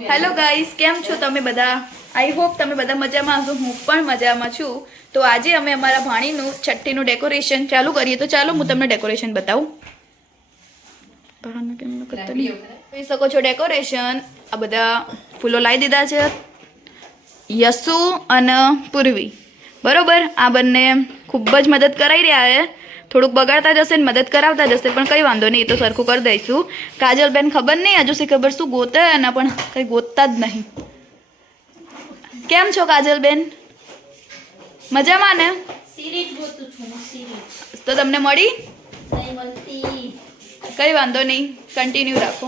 Hello guys, કેમ છો તમે બધા? આઈ હોપ તમે બધા મજામાં હશો. હું પણ મજામાં છું. તો આજે અમે અમારા ભાણીનું છઠ્ઠીનું ડેકોરેશન ચાલુ કરીએ. તો ચાલો હું તમને ડેકોરેશન બતાવું. જોઈ શકો છો ડેકોરેશન. આ બધા ફૂલો લાવી દીધા છે યસુ અને પૂર્વી. બરોબર, આ બંને ખૂબ જ મદદ કરાઈ રહ્યા છે. થોડુંક બગાડતા જશે ને મદદ કરાવતા જશે, પણ કંઈ વાંધો નહીં, એ તો સરખું કરી દઈશું. કાજલબેન ખબર નહીં હજુ સી ખબર શું ગોતે એના, પણ કંઈ ગોતતા જ નહીં. કેમ છો કાજલબેન? મજામાં ને? તો તમને મળી? કંઈ વાંધો નહીં, કન્ટિન્યુ રાખો.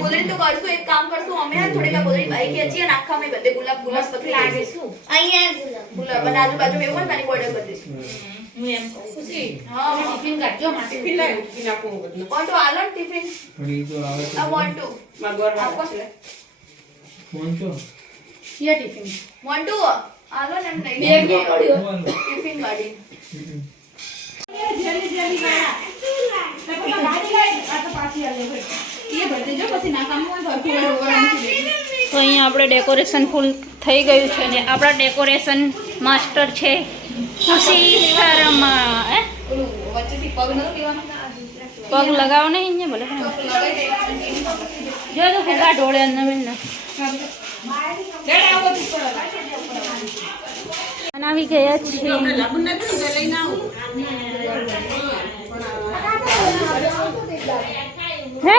ગોદડી તો કરશું, એક કામ કરશું અમે થોડીક ગોદડી બાઈ કે છીએ અને આખા અમે બધે ગુલાબ ગુલાબ પતરી લાગીશું. અહીંયા ગુલાબ અને આજુબાજુ એવું નાની બોર્ડર કરી દઈશું. હું એમ કહું ખુશી, હા ટિફિન કાઢજો, માં ટિફિન લાવ્યો, ટિફિન આપો બધું. કોણ તો આલો ટિફિન આ વોન્ટ ટુ માગોર આપો છે કોણ છો યે ટિફિન વોન્ટ ટુ આલો ને એમ નહીં બેગ ની પડ્યો ટિફિન કાઢી જલ્દી જલ્દી વાળા તો ગાડી લઈ આ તો પાછી આલે ભાઈ ये भरते जो પછી ના કામ હોય ભરતું ઓવર નથી. તો અહીંયા આપણે ડેકોરેશન ફૂલ થઈ ગયું છે ને આપણા ડેકોરેશન માસ્ટર છે ખુશી શર્મા. વચ્ચેથી પગ ન લેવાનો, પગ લગાવો નહીં અહીંયા ભલે જો તો હેડા ઢોળે નવીન ના બનાવી ગયા છીએ. હે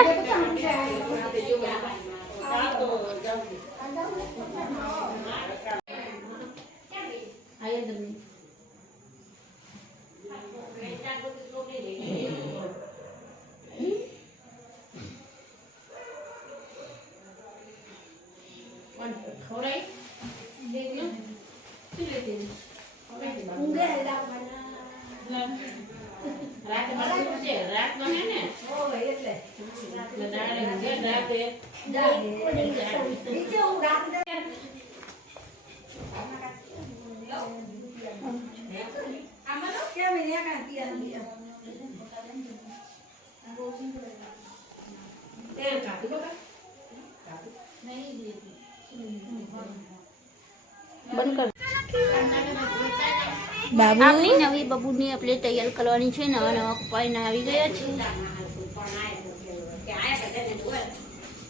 આપણી નવી બબુની આપણે તૈયાર કરવાની છે. નવા નવા કપાઈને આવી ગયા છે.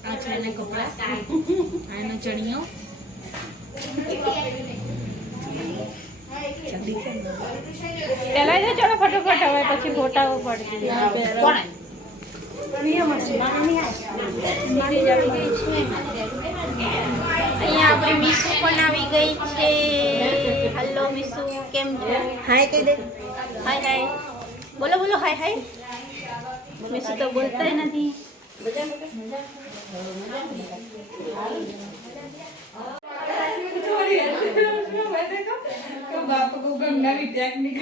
આ છે એના કપડા, આ એનો ચણિયો. પેલા જો ચલો ફટોફટ, હવે પછી ફોટાઓ પડતી. અહીંયા આપણી મીસુ પણ આવી ગઈ છે. હેલો મીસુ, કેમ છો? હાય કહી દે. હાય હાય બોલો બોલો હાય હાય. મીસુ તો બોલતા નથી. बाप को गंगा की टेक्निक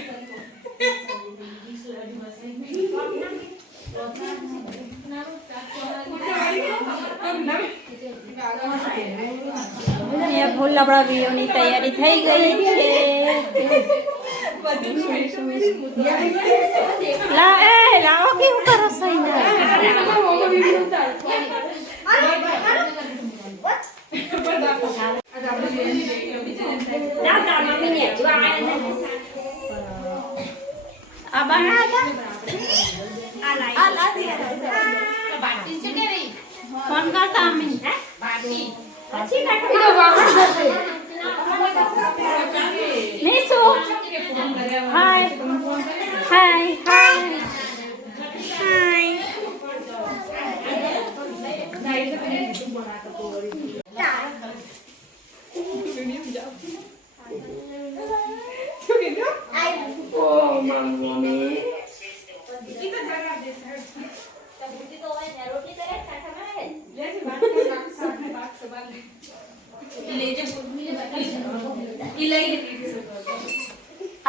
અહીંયા ફૂલ આપણા વિયોની તૈયારી થઈ ગઈ છે. લાવો કેવું કરો આ બનાવ્યા ફોન કરતા અમે મીસુ હાય હાય હાય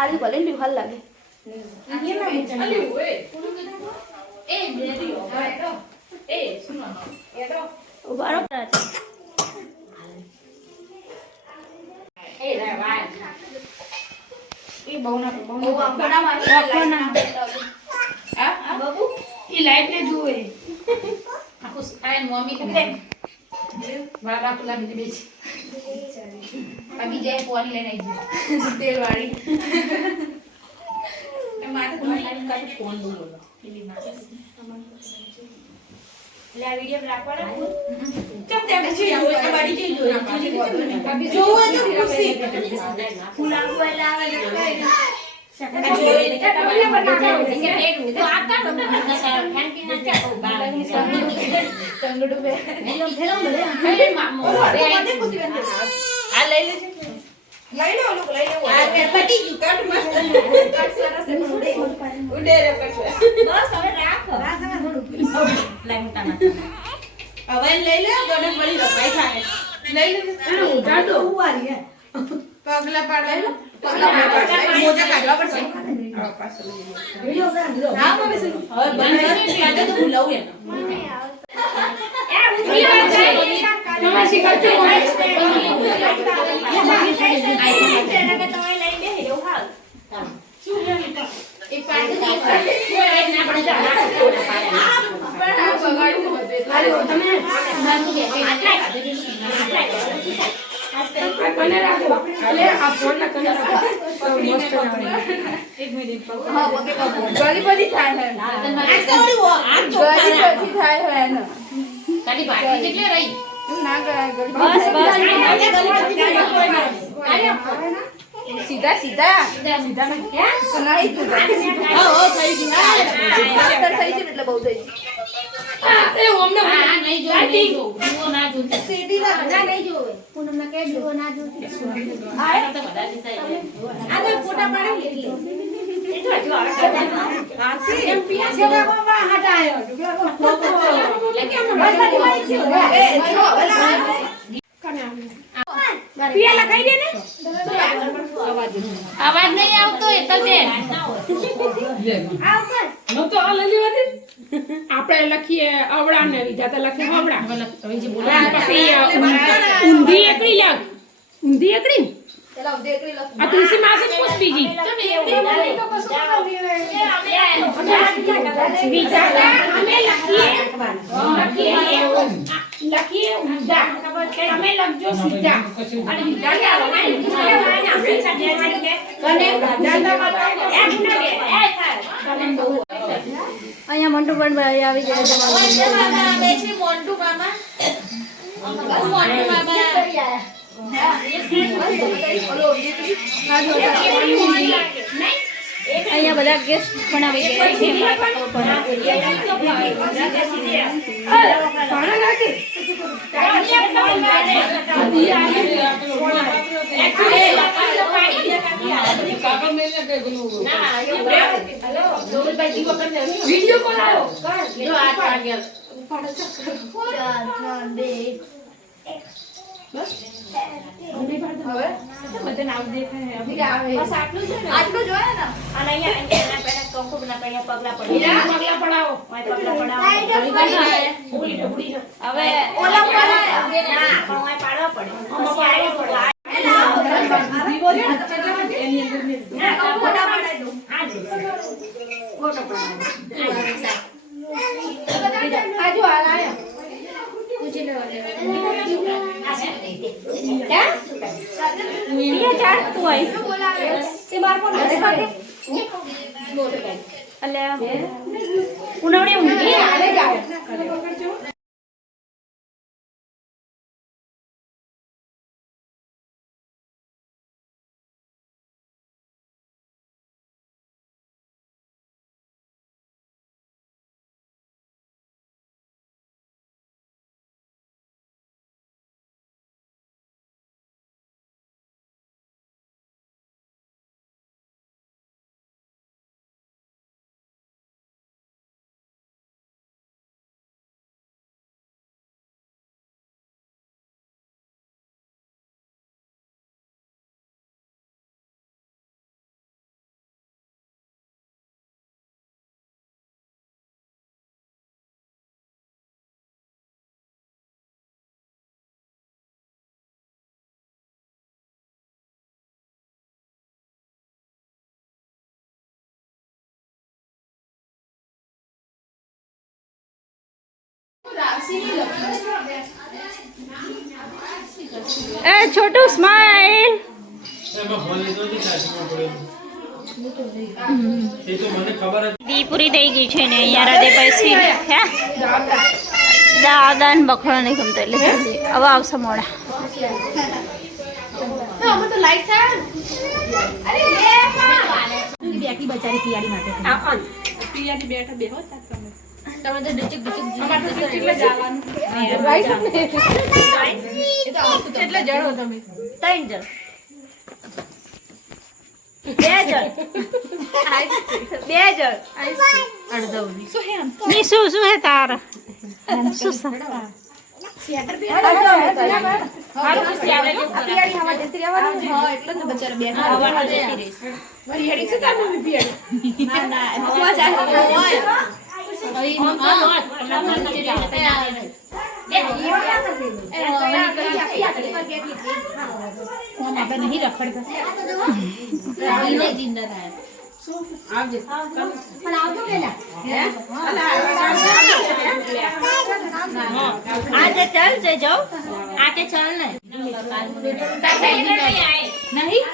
આજે ભલે ને હાલ લાગે. એ લાઈટ ને જુએ આખું આ મમ્મી કે વાડા ખુલા દીધી છે આ બીજે પોની લઈને આવી તેલ વાળી મારે તો લાઈટ ફોન બોલો એલી મારે એટલે આ વિડિયો રાખવાનો ચમ તે પછી જોઈ બાડી જઈ જોઈ તો ખુશી ફૂલા બોલા આવે ને પગલા પાડો મોજા કાઢવા પડશે સીધા સીધા નહીં તું થઈ છે એટલે બહુ થઈ છે અવાજ નહીં આવતો આપણે લખીએ અવળા ને વિધાતા લખીએ અવળા પછી ઊંધી એકડી લખ ઊંધી એકડી આ તુલસી માસે પૂછ બીજી વિધાતા અમે લખીએ ઊંધા તમે લખજો સીધા અને અહીંયા મંટુ પણ આવી ગયા છે મોન્ટુ મામા અહીંયા બધા ગેસ્ટ પણ આવી ગયા વિડિયો કોલ આવ્યો જો 8 વાગ્યા આટલું જોઈએ ને અને અહીંયા પહેલા કંકુના પહેલા પગલા પડી પગલા પડાવો હવે ઓલા ઉપર ના પણ પાડવા પડે ઉનાળે ઊંઘી એ છોટું સ્માઈલ. દી પૂરી થઈ ગઈ છે ને અહીંયા રાધે પૈસી હે દાદા ને બખડો નહીં ગમતો એટલે જલ્દી હવે આવશે મોડા. શું હે તાર શું નહીં રખડતા આજે ચાલ છે જાઓ આકે ચાલ ને નહીં